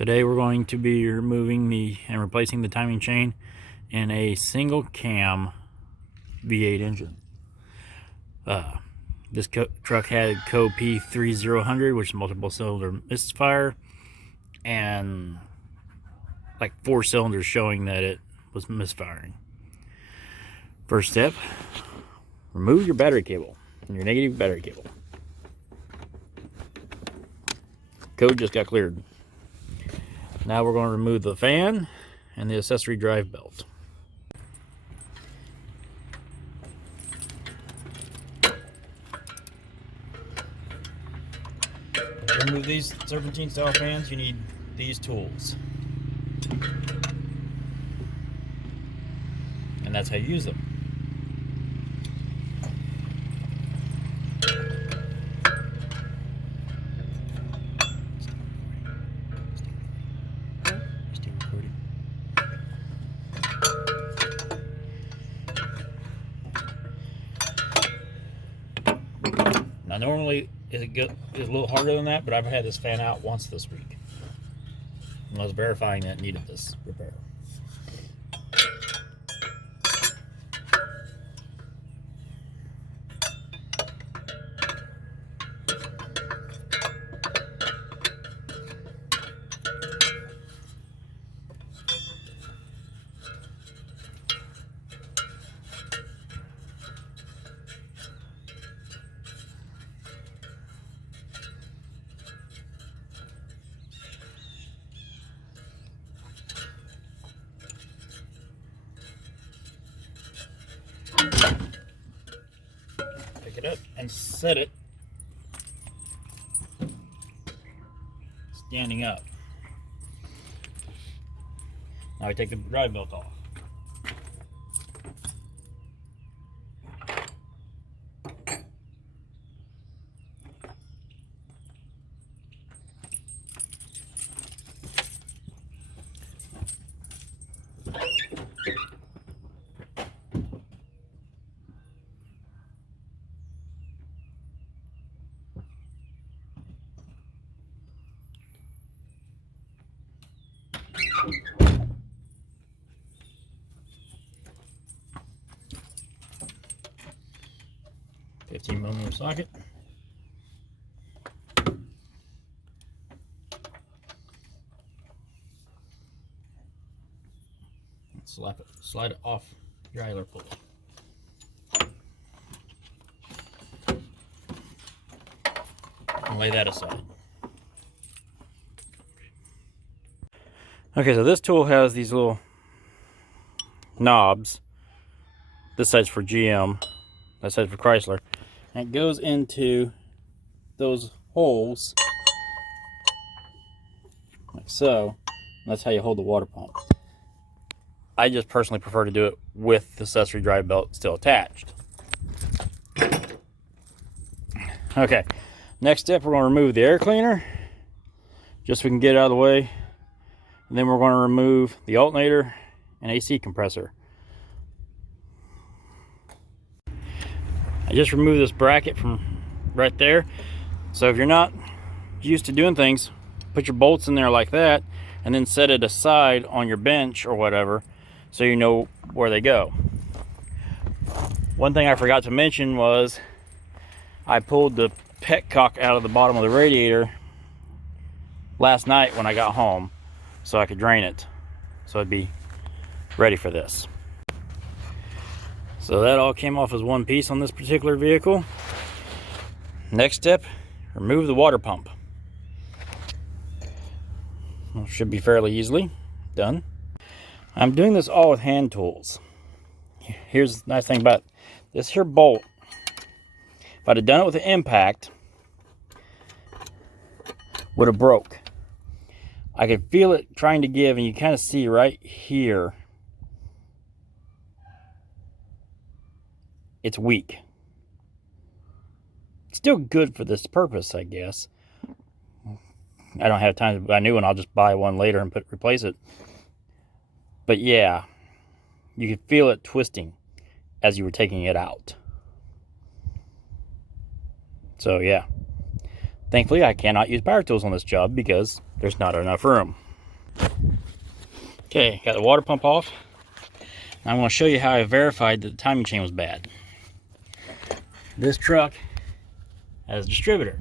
Today we're going to be removing and replacing the timing chain in a single cam V8 engine. This truck had code P3000, which is multiple cylinder misfire, and like 4 cylinders showing that it was misfiring. First step, remove your battery cable, your negative battery cable. Code just got cleared. Now we're going to remove the fan and the accessory drive belt. To remove these serpentine style fans, you need these tools. And that's how you use them. Now normally it's a little harder than that, but I've had this fan out once this week. And I was verifying that it needed this repair. Pick it up and set it standing up. Now I take the drive belt off. $15mm socket. Slide it off your idler pulley. And lay that aside. Okay, so this tool has these little knobs. This side's for GM, that side's for Chrysler. And it goes into those holes, like so. And that's how you hold the water pump. I just personally prefer to do it with the accessory drive belt still attached. Okay, next step, we're going to remove the air cleaner, just so we can get it out of the way. And then we're going to remove the alternator and AC compressor. I just removed this bracket from right there. So if you're not used to doing things, put your bolts in there like that and then set it aside on your bench or whatever so you know where they go. One thing I forgot to mention was I pulled the petcock out of the bottom of the radiator last night when I got home so I could drain it, so I'd be ready for this. So that all came off as one piece on this particular vehicle. Next step, remove the water pump. Well, should be fairly easily done. I'm doing this all with hand tools. Here's the nice thing about this here bolt. If I'd have done it with an impact, would have broke. I could feel it trying to give, and you kind of see right here, it's weak. Still good for this purpose, I guess. I don't have time to buy a new one. I'll just buy one later and replace it. But yeah, you could feel it twisting as you were taking it out. So yeah, thankfully I cannot use power tools on this job because there's not enough room. Okay, got the water pump off. Now I'm going to show you how I verified that the timing chain was bad. This truck has a distributor.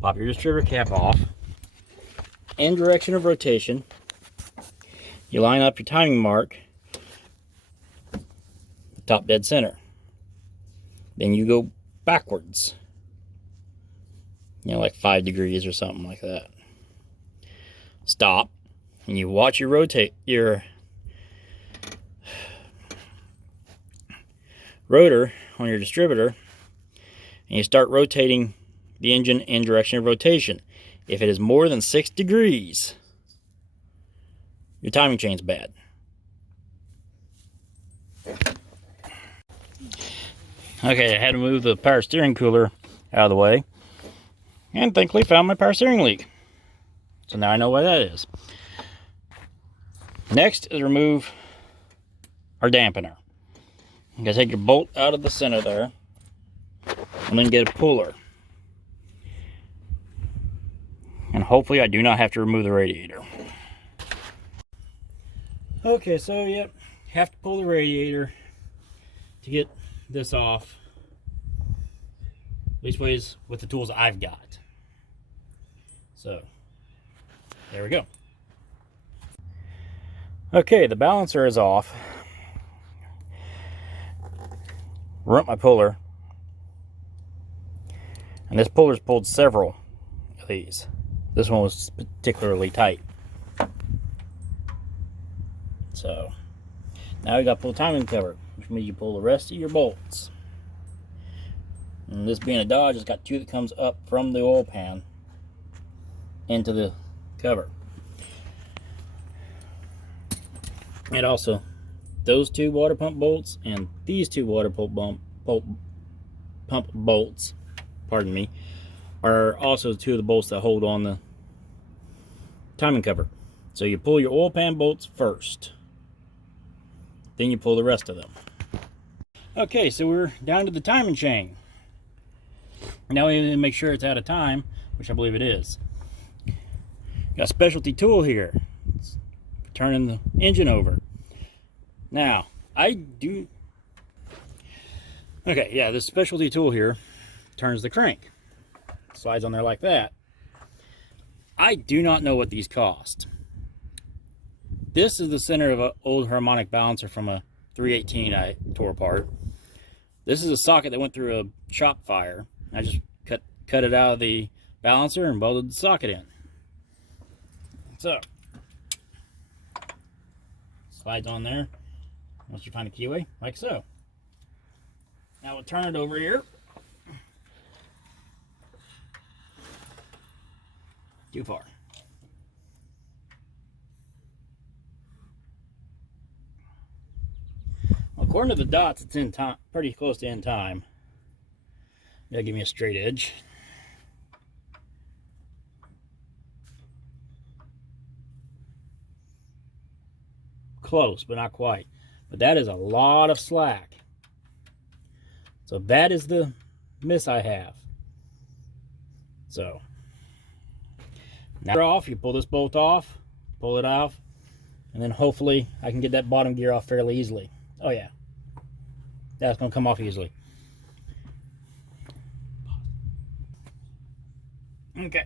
Pop your distributor cap off. In direction of rotation, you line up your timing mark, top dead center. Then you go backwards, like 5 degrees or something like that. Stop, and you watch your rotate your rotor on your distributor, and you start rotating the engine in direction of rotation. If it is more than 6 degrees, your timing chain's bad. Okay, I had to move the power steering cooler out of the way, and thankfully found my power steering leak. So now I know what that is. Next is remove our dampener. You gotta take your bolt out of the center there, and then get a puller. And hopefully I do not have to remove the radiator. Okay, so yep, have to pull the radiator to get this off. Leastways with the tools I've got. So, there we go. Okay, the balancer is off. Rump my puller. And this puller's pulled several of these. This one was particularly tight. So, now we got to pull the timing cover, which means you pull the rest of your bolts. And this being a Dodge, it's got 2 that comes up from the oil pan into the cover. And also, those 2 water pump bolts and these 2 water pump bolts, pardon me, are also 2 of the bolts that hold on the timing cover. So you pull your oil pan bolts first, then you pull the rest of them. Okay, so we're down to the timing chain. Now we need to make sure it's out of time, which I believe it is. Got a specialty tool here. It's turning the engine over. Now, okay, yeah, this specialty tool here turns the crank. Slides on there like that. I do not know what these cost. This is the center of an old harmonic balancer from a 318 I tore apart. This is a socket that went through a shop fire. I just cut it out of the balancer and bolted the socket in. So, slides on there once you find a keyway, like so. Now we'll turn it over here. Too far. Well, according to the dots, it's in time, pretty close to in time. That'll give me a straight edge. Close, but not quite. But that is a lot of slack. So that is the miss I have. So now off, you pull this bolt off, pull it off, and then hopefully I can get that bottom gear off fairly easily. Oh yeah, that's gonna come off easily. Okay.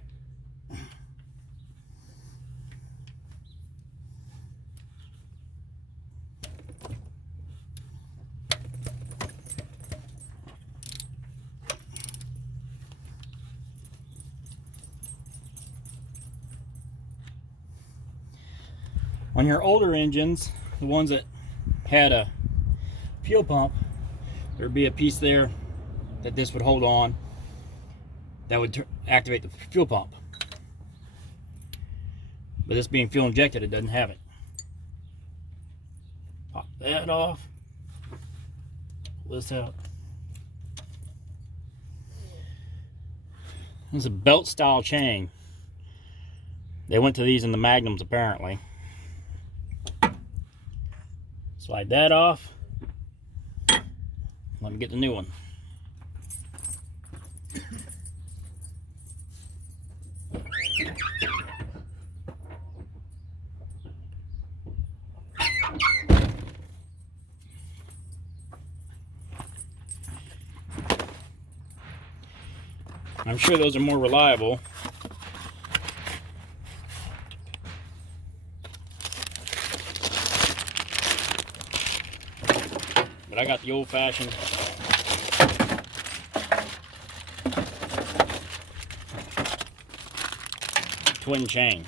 On your older engines, the ones that had a fuel pump, there'd be a piece there that this would hold on that would activate the fuel pump. But this being fuel injected, it doesn't have it. Pop that off. Pull this out. This is a belt style chain. They went to these in the Magnums apparently. Slide that off. Let me get the new one. I'm sure those are more reliable. But I got the old-fashioned twin chain.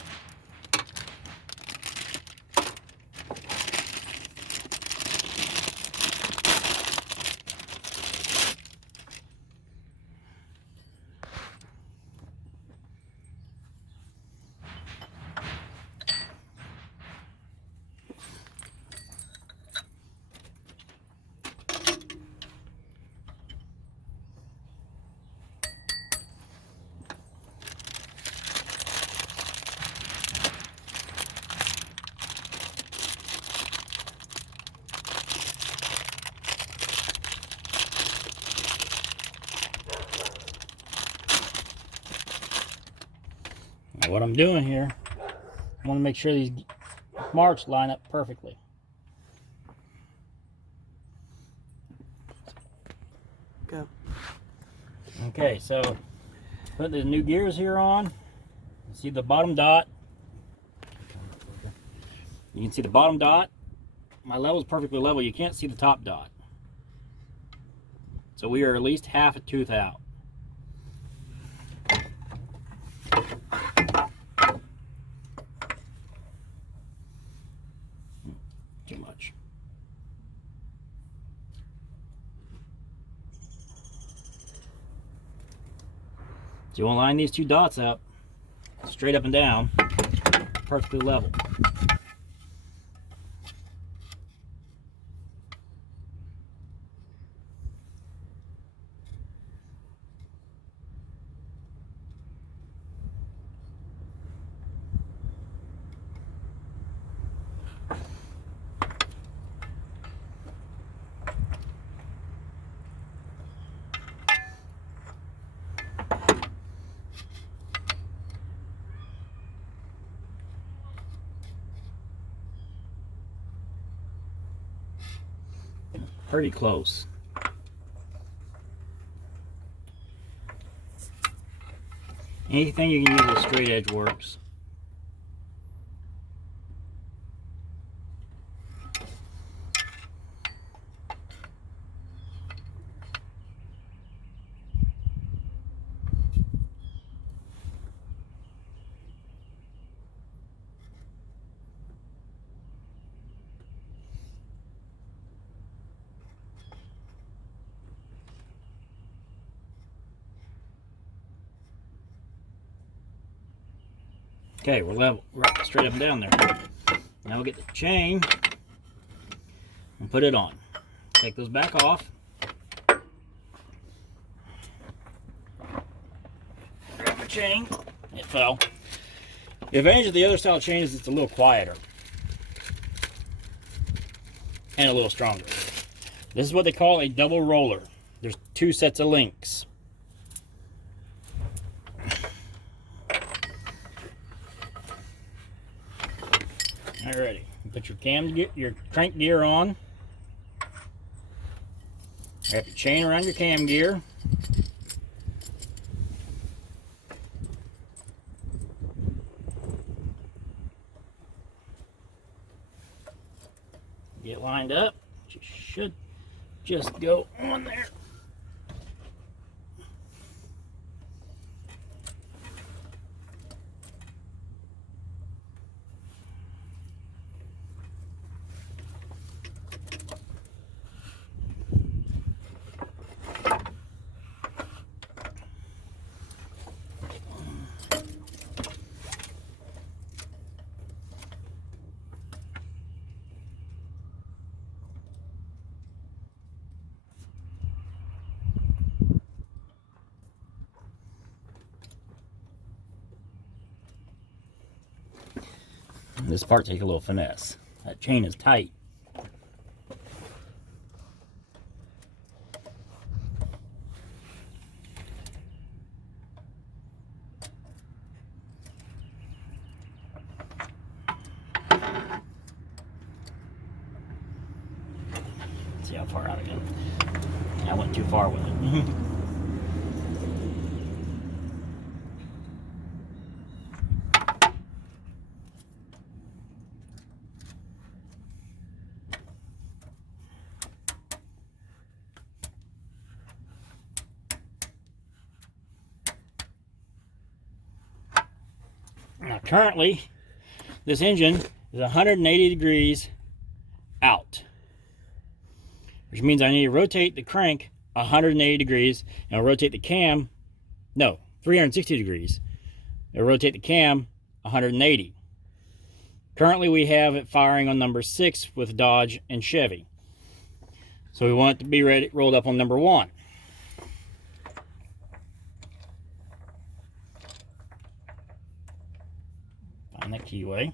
Now what I'm doing here, I want to make sure these marks line up perfectly. Go. Okay, so put the new gears here on. See the bottom dot. You can see the bottom dot. My level is perfectly level. You can't see the top dot. So we are at least half a tooth out. Too much. So you want to line these two dots up straight up and down, perfectly level. Pretty close. Anything you can use with straight edge works. Okay, we're level, right straight up and down there. Now we'll get the chain and put it on. Take those back off. Grab the chain. It fell. The advantage of the other style chain is it's a little quieter and a little stronger. This is what they call a double roller. There's two sets of links. Alrighty, put your crank gear on. Wrap your chain around your cam gear. Get lined up. You should just go on there. This part takes a little finesse. That chain is tight. See how far out I go. I went too far with it. Currently, this engine is 180 degrees out, which means I need to rotate the crank 180 degrees, and I'll rotate the cam, no, 360 degrees. I'll rotate the cam 180. Currently, we have it firing on number 6 with Dodge and Chevy. So we want it to be ready, rolled up on number 1. Find that keyway.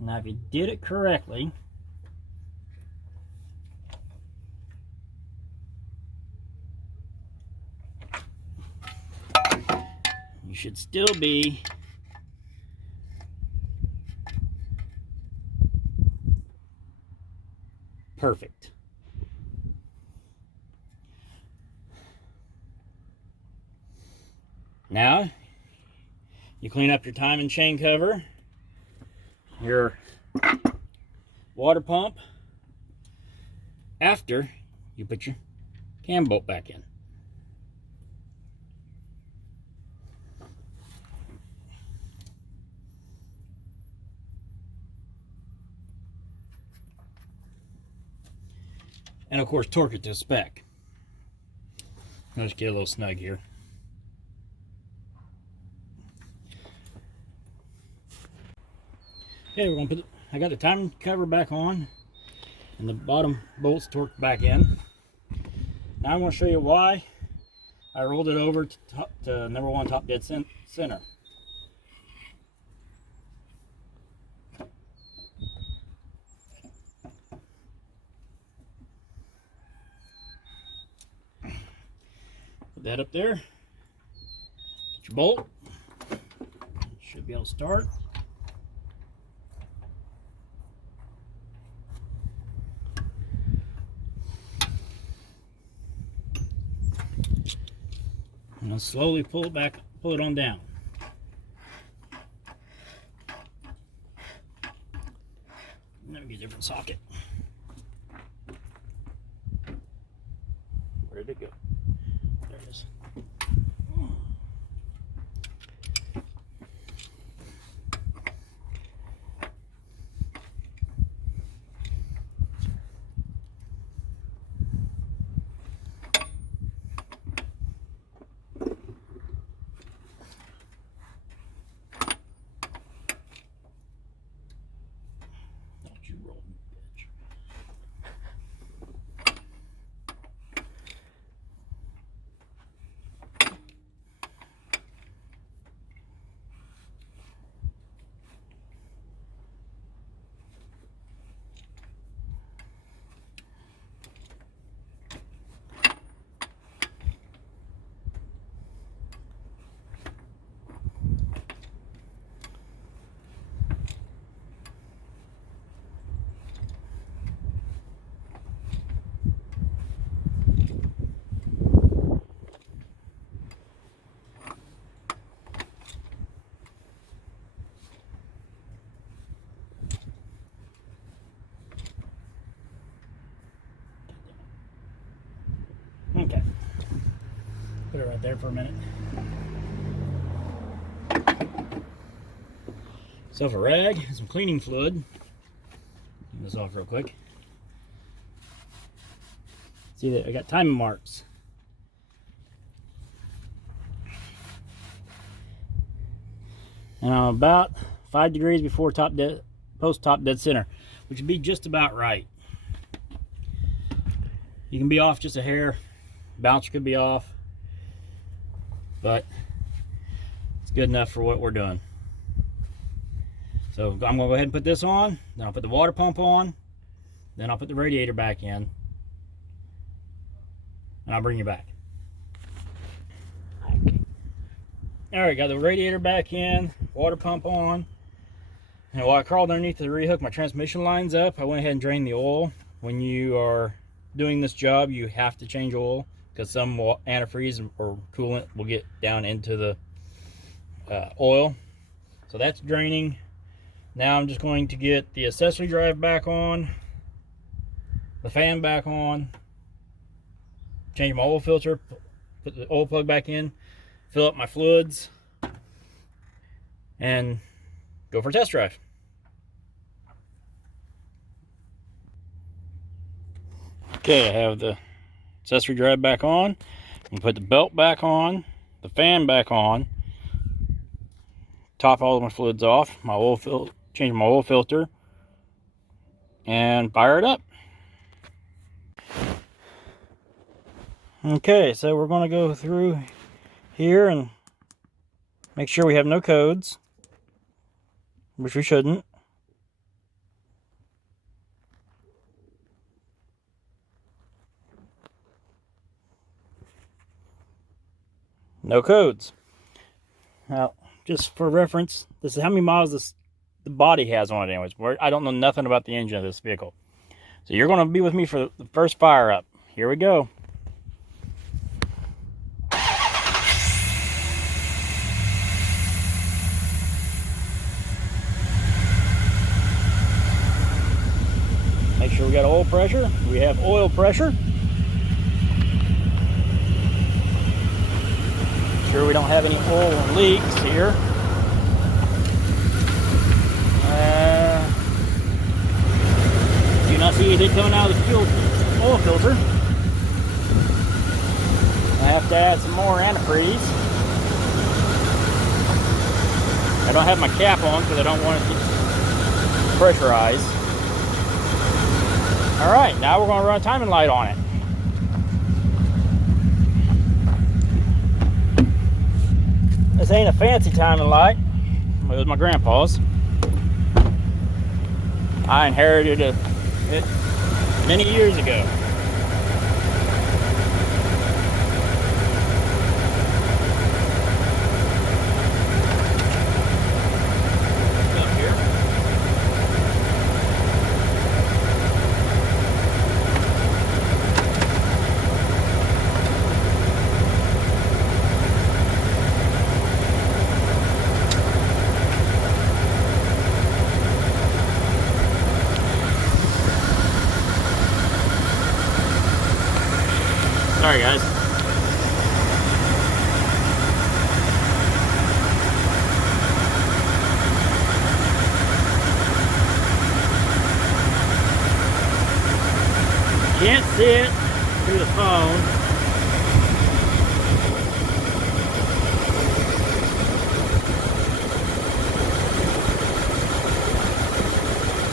Now, if you did it correctly, you should still be perfect. Now, you clean up your timing chain cover, your water pump, after you put your cam bolt back in. And of course, torque it to spec. I'll just get a little snug here. Okay, we're gonna put I got the timing cover back on and the bottom bolts torqued back in. Now I'm going to show you why I rolled it over to number 1 top dead center. Put that up there. Get your bolt. Should be able to start. And I'll slowly pull it back, pull it on down. Let me get a different socket. Where did it go? There it is. Okay, put it right there for a minute. Self a rag and some cleaning fluid. Get this off real quick. See that I got timing marks. And I'm about 5 degrees before post top dead center, which would be just about right. You can be off just a hair. Bouncer could be off, but it's good enough for what we're doing. So I'm going to go ahead and put this on, then I'll put the water pump on, then I'll put the radiator back in, and I'll bring you back. Okay. All right, got the radiator back in, water pump on, and while I crawled underneath to rehook my transmission lines up, I went ahead and drained the oil. When you are doing this job, you have to change oil, because some antifreeze or coolant will get down into the oil. So that's draining. Now I'm just going to get the accessory drive back on, the fan back on, change my oil filter, put the oil plug back in, fill up my fluids, and go for a test drive. Okay, I have the accessory drive back on. I'm gonna put the belt back on, the fan back on, top all of my fluids off, my oil change my oil filter, and fire it up. Okay, so we're going to go through here and make sure we have no codes, which we shouldn't. No codes. Now, just for reference, this is how many miles the body has on it anyways. I don't know nothing about the engine of this vehicle. So you're going to be with me for the first fire up. Here we go. Make sure we got oil pressure. We have oil pressure. Make sure we don't have any oil leaks here. Do not see anything coming out of the oil filter. I have to add some more antifreeze. I don't have my cap on because I don't want it to pressurize. Alright, now we're going to run a timing light on it. This ain't a fancy timing light. It was my grandpa's. I inherited it many years ago. Sorry guys. Can't see it through the phone.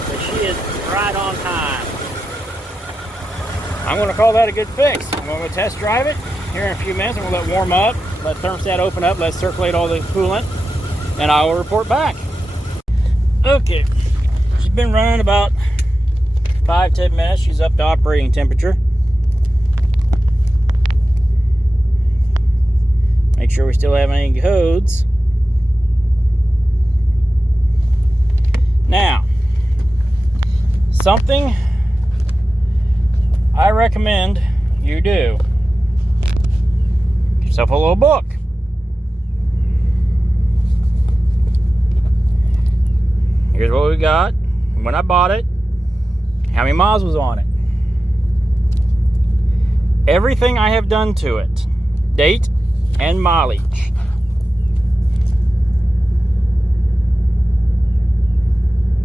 But she is right on time. I'm going to call that a good fix. I'm going to test drive it here in a few minutes. I'm going to let it warm up, let the thermostat open up, let it circulate all the coolant, and I will report back. Okay, she's been running about 5-10 minutes. She's up to operating temperature. Make sure we still have any codes. Now, something I recommend you do. Get yourself a little book. Here's what we got, when I bought it, how many miles was on it, everything I have done to it, date and mileage.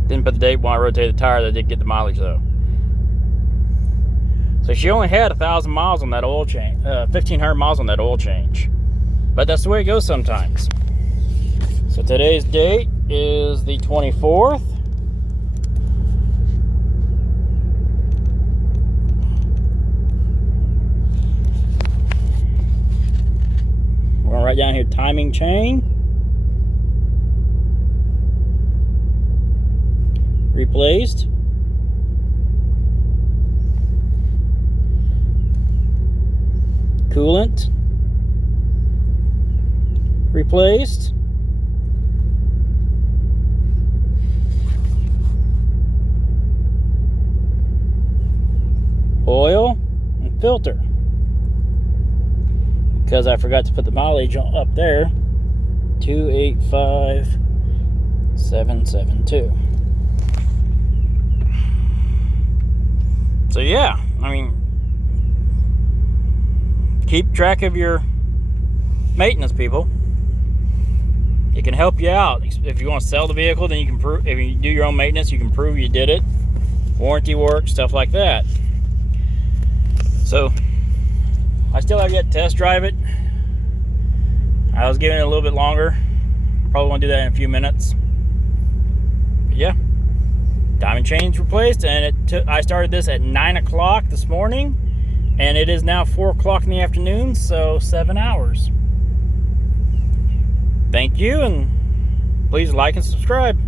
Didn't put the date when I rotated the tire. That did get the mileage though. So she only had 1,000 miles on that oil change, 1,500 miles on that oil change. But that's the way it goes sometimes. So today's date is the 24th. We're gonna write down here timing chain. Replaced. Coolant replaced. Oil and filter. because I forgot to put the mileage up there. 285,772. So yeah, I mean, keep track of your maintenance, people. It can help you out. If you want to sell the vehicle, then you can prove, if you do your own maintenance, you can prove you did it. Warranty work, stuff like that. So I still have yet to test drive it. I was giving it a little bit longer. Probably want to do that in a few minutes. But yeah, diamond chains replaced, and I started this at 9 o'clock this morning, and it is now 4 o'clock in the afternoon, so 7 hours. Thank you, and please like and subscribe.